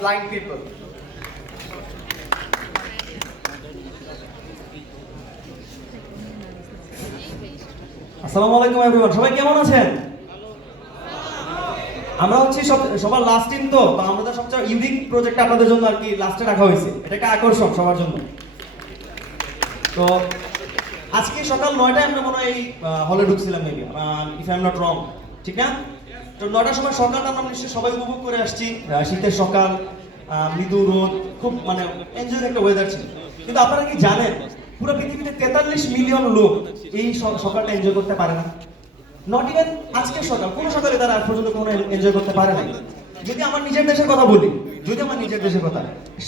blind people. আসসালামু আলাইকুম everyone, সবাই কেমন আছেন? আমরা হচ্ছে সবার লাস্ট টিম, তো আমাদের সবচেয়ে ইউনিক প্রজেক্ট আপনাদের জন্য আর কি লাস্টে রাখা হয়েছে। এটা একটা আকর্ষণ সবার জন্য। তো আজকে সকাল 9টায় আমরা মনে হয় এই হলে ঢুকছিলাম, maybe if I am not wrong, ঠিক না? তো 9টার সময় সকালটা আমরা নিশ্চয়ই সবাই উপভোগ করে আসছি। শীতের সকাল, মৃদু রোদ, খুব মানে এনজয় একটা ওয়েদার ছিল। কিন্তু আপনারা কি জানেন পুরো পৃথিবীতে 43 মিলিয়ন লোক এই সকালটা এনজয় করতে পারে না? নট ইভেন আজকের সকাল, কোনো সকালে তারা আজ পর্যন্ত কোনো এনজয় করতে পারে না। যদি আমার নিজের দেশের কথা বলি,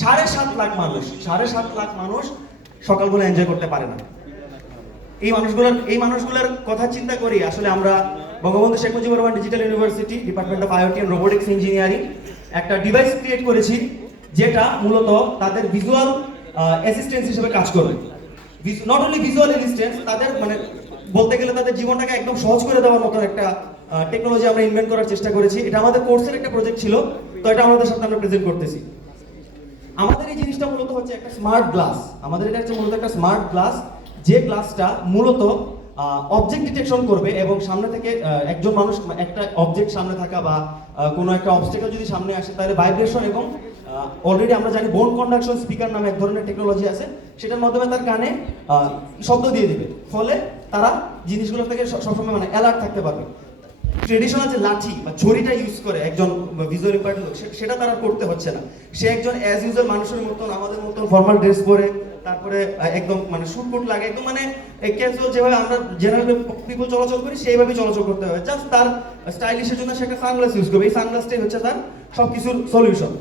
7.5 লাখ মানুষ, 7.5 লাখ মানুষ সকালগুলো এনজয় করতে পারে না। এই মানুষগুলোর কথা চিন্তা করি আসলে আমরা Bangabandhu Sheikh Mujibur Rahman digital university, department of IoT and robotics engineering একটা ডিভাইস ক্রিয়েট করেছি, যেটা মূলত তাদের ভিজুয়াল অ্যাসিস্ট্যান্স হিসেবে কাজ করবে। নট অনলি ভিজুয়াল অ্যাসিস্ট্যান্স, তাদের মানে বলতে গেলে তাদের জীবনটাকে একদম সহজ করে দেওয়ার মতো একটা টেকনোলজি আমরা ইনভেন্ট করার চেষ্টা করেছি। এটা আমাদের কোর্সের একটা প্রজেক্ট ছিল, তো এটা আমাদের সাথে আমরা প্রেজেন্ট করতেছি। আমাদের এই জিনিসটা মূলত হচ্ছে একটা স্মার্ট গ্লাস। আমাদের এটা হচ্ছে মূলত একটা স্মার্ট গ্লাস, যে গ্লাসটা মূলত অবজেক্ট ডিটেকশন করবে এবং সামনে থেকে একজন মানুষ একটা অবজেক্ট সামনে থাকা বা কোনো একটা অবস্টেকল যদি সামনে আসে, তাহলে ভাইব্রেশন এবং অলরেডি আমরা জানি বোন কন্ডাকশন স্পিকার নামে এক ধরনের টেকনোলজি আছে, সেটার মাধ্যমে তার কানে শব্দ দিয়ে দিবে, ফলে তারা জিনিসগুলো থেকে সবসময় মানে অ্যালার্ট থাকতে পারবে। ট্রেডিশনাল যে লাঠি বা ছড়িটা ইউজ করে একজন ভিজুয়াল ইম্পায়ার্ড লোক, সেটা তারা করতে হচ্ছে না। সে একজন অ্যাজ ইউজুয়াল মানুষের মতন, আমাদের মতন ফর্মাল ড্রেস পরে, তারপরে একদম মানে শুট কোট লাগে, একদম মানে ক্যাজুয়াল যেভাবে আমরা জেনারেল পিপল চলাচল করি সেইভাবেই চলাচল করতে হবে। জাস্ট তার স্টাইলিশের জন্য সে একটা সানগ্লাস ইউজ করবে। এই সানগ্লাসটাই হচ্ছে তার সবকিছুর সলিউশন।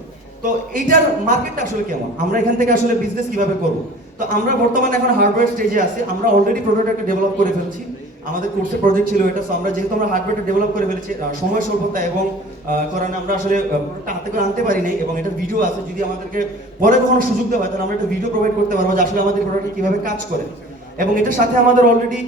তো এইটার মার্কেটটা আসলে কেমন, আমরা এখান থেকে আসলে বিজনেস কিভাবে করব? তো আমরা বর্তমানে এখন হার্ডওয়্যার স্টেজে আছি। আমরা অলরেডি প্রোটোটাইপটা ডেভেলপ করে ফেলছি। আমাদের কোর্সের প্রজেক্ট ছিল এটা, সো আমরা যেহেতু আমরা হার্ডওয়্যারটা ডেভেলপ করে ফেলেছি, সময় স্বল্পতা এবং কারণে আমরা আসলে হাতে করে আনতে পারি নাই, এবং এটা ভিডিও আছে, যদি আমাদেরকে পরে কখনো সুযোগ দেওয়া হয় তাহলে আমরা একটা ভিডিও প্রোভাইড করতে পারবো যে আসলে আমাদের প্রোডাক্টটা কিভাবে কাজ করে। এবং এটার সাথে আমাদের অলরেডি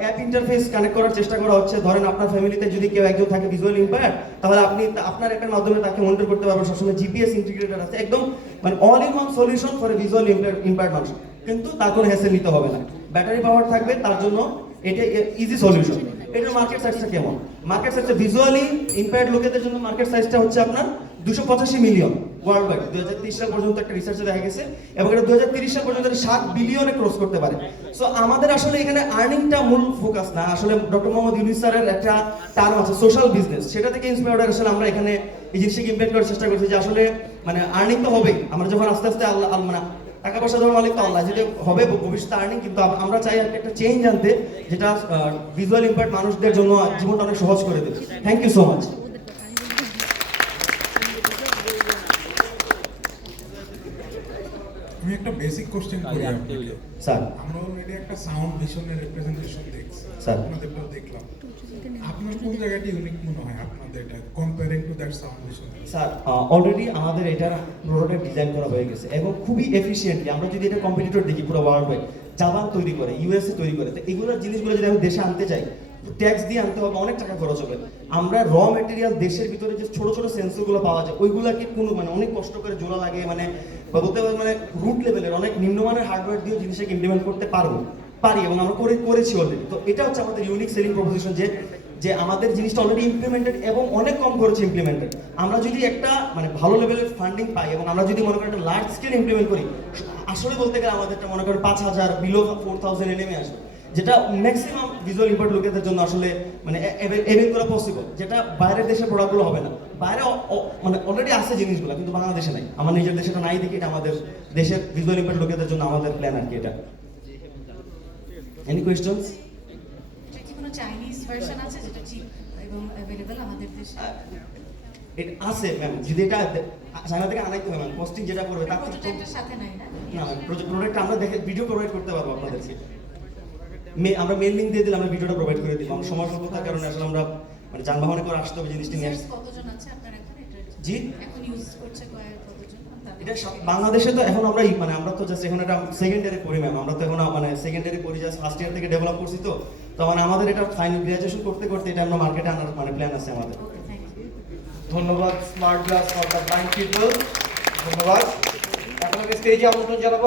অ্যাপ ইন্টারফেস কানেক্ট করার চেষ্টা করা হচ্ছে। ধরেন আপনার ফ্যামিলিতে যদি কেউ একজন থাকে ভিজুয়াল ইম্পায়ার্ড, তাহলে আপনি আপনার অ্যাপের মাধ্যমে তাকে মনিটর করতে পারবেন। সবসময় জিপিএস ইন্টিগ্রেটেড আছে, একদম মানে all in one solution for visual impaired মানুষ। কিন্তু তার কোনো হ্যাসেল নিতে হবে না, ব্যাটারি পাওয়ার থাকবে, তার জন্য এটা ইজি সলিউশন। এটার মার্কেট সাইজটা কেমন? মার্কেট সাইজটা ভিজুয়ালি ইম্পায়ার্ড লোকেদের জন্য মার্কেট সাইজটা হচ্ছে আপনার 285 মিলিয়ন ওয়ার্ল্ড ওয়াইড। 2023 সাল পর্যন্ত একটা রিসার্চে দেখা গেছে, এবং এটা 2030 সাল পর্যন্ত 7 বিলিয়নে ক্রস করতে পারে। সো আমাদের আসলে এখানে আর্নিংটা মূল ফোকাস না, আসলে ডক্টর মোহাম্মদ ইউনূস স্যারের একটা টার্ম আছে সোশ্যাল বিজনেস, সেটা থেকে ইন্সপায়ার্ড হয়ে আসলে আমরা এখানে এই জিনিসটাকে ইমপ্লিমেন্ট করার চেষ্টা করছি যে আসলে মানে আর্নিং তো হবেই। আমরা যখন আস্তে আস্তে আল্লাহ মানে টাকা পয়সা দেওয়ার মালিক তো আল্লাহ, যেটা হবে ভবিষ্যতে আর্নিং, কিন্তু আমরা চাই একটা চেঞ্জ আনতে, যেটা ভিজুয়াল ইম্পায়ার্ড মানুষদের জন্য জীবনটা অনেক সহজ করে দেবে। Thank you so much. আমি একটা বেসিক কোশ্চেন করি আপনাকে। স্যার, আমরা অলরেডি একটা সাউন্ড ভিশনের রিপ্রেজেন্টেশন দেখছি, স্যার আপনাদেরটাও দেখলাম। আপনার কোন জায়গাটি ইউনিক মনে হয় আপনাদের এটা comparing to that sound vision? Sir, already আমাদের এটার প্রোটোটাইপ ডিজাইন করা হয়ে গেছে এবং খুবই এফিশিয়েন্টলি। আমরা যদি এটা কম্পিটিটর দেখি পুরো ওয়ার্ল্ড ওয়াইড, জাপান তৈরি করে, ইউএসএ তৈরি করে, তো এগুলোর জিনিসগুলো যদি আমি দেশে আনতে চাই, ট্যাক্স দিয়ে আনতে হবে, অনেক টাকা খরচ হবে। আমরা র মেটেরিয়াল দেশের ভিতরে যে ছোট ছোট সেন্সরগুলো পাওয়া যায়, ওইগুলোকে কোনো মানে অনেক কষ্ট করে জোড়া লাগে, মানে বলতে পারি মানে রুট লেভেলের অনেক নিম্নমানের হার্ডওয়্যার দিয়ে জিনিসটাকে ইমপ্লিমেন্ট করতে পারি, এবং আমরা করেছি অলরেডি। তো এটা হচ্ছে আমাদের ইউনিক সেলিং প্রপোজিশন, যে আমাদের জিনিসটা অলরেডি ইমপ্লিমেন্টেড এবং অনেক কম খরচে ইমপ্লিমেন্টেড। আমরা যদি একটা মানে ভালো লেভেলের ফান্ডিং পাই এবং আমরা যদি মনে করি একটা লার্জ স্কেল ইমপ্লিমেন্ট করি, আসলে বলতে গেলে আমাদেরটা মনে করেন 5,000 বিলো 4,000 নেমে আসবে, যেটা ম্যাক্সিমাম ভিজুয়াল ইম্পায়ার্ড লোকেদের জন্য আসলে মানে এভেল করা পসিবল, যেটা বাইরের দেশের প্রোডাক্টগুলো হবে না। বাইরে মানে অলরেডি আছে জিনিসগুলো, কিন্তু বাংলাদেশে নাই। আমার নিজের দেশে নাই দেখি, এটা আমাদের দেশের ভিজুয়াল ইম্পায়ার্ড লোকেদের জন্য আমাদের প্ল্যান আর কি এটা। Any questions? চাইনিজ ভার্সন আছে যেটা চিপ এবং अवेलेबल আমাদের দেশে? এটা আছে ম্যাম, যদি এটা চায়না থেকে আনাইতে হবে ম্যাম, কস্টিং যেটা করবে তার থেকে প্রোডাক্টের সাথে নাই না? না, প্রোডাক্ট আমরা দেখে ভিডিও প্রোভাইড করতে পারবো আপনাদেরকে। আমরা মেল লিংক দিয়ে দিলে আমরা ভিডিওটা প্রোভাইড করে দিব। আমার সময় স্বল্পতার কারণে আসলে আমরা মানে যানবাহনে করে আসতে হবে জিনিসটা নিয়ে আসতে। কতজন আছে আপনার এখানে এটা? জি, এখন ইউজ করছে কতজন? এটা বাংলাদেশে তো এখন আমরা মানে আমরা তো জাস্ট এখন এটা সেকেন্ডারি পড়ি ম্যাম, আমরা তো এখন মানে সেকেন্ডারি পড়ি, জাস্ট ফার্স্ট ইয়ার থেকে ডেভেলপ করছি। তো মানে আমাদের এটা ফাইনাল গ্রাজুয়েশন করতে করতে এটা আমরা মার্কেটে আনার মানে প্ল্যান আছে আমাদের। ওকে, থ্যাংক ইউ। ধন্যবাদ smart glass for the blind people. ধন্যবাদ। এখন আমি স্টেজে আমন্ত্রণ জানাবো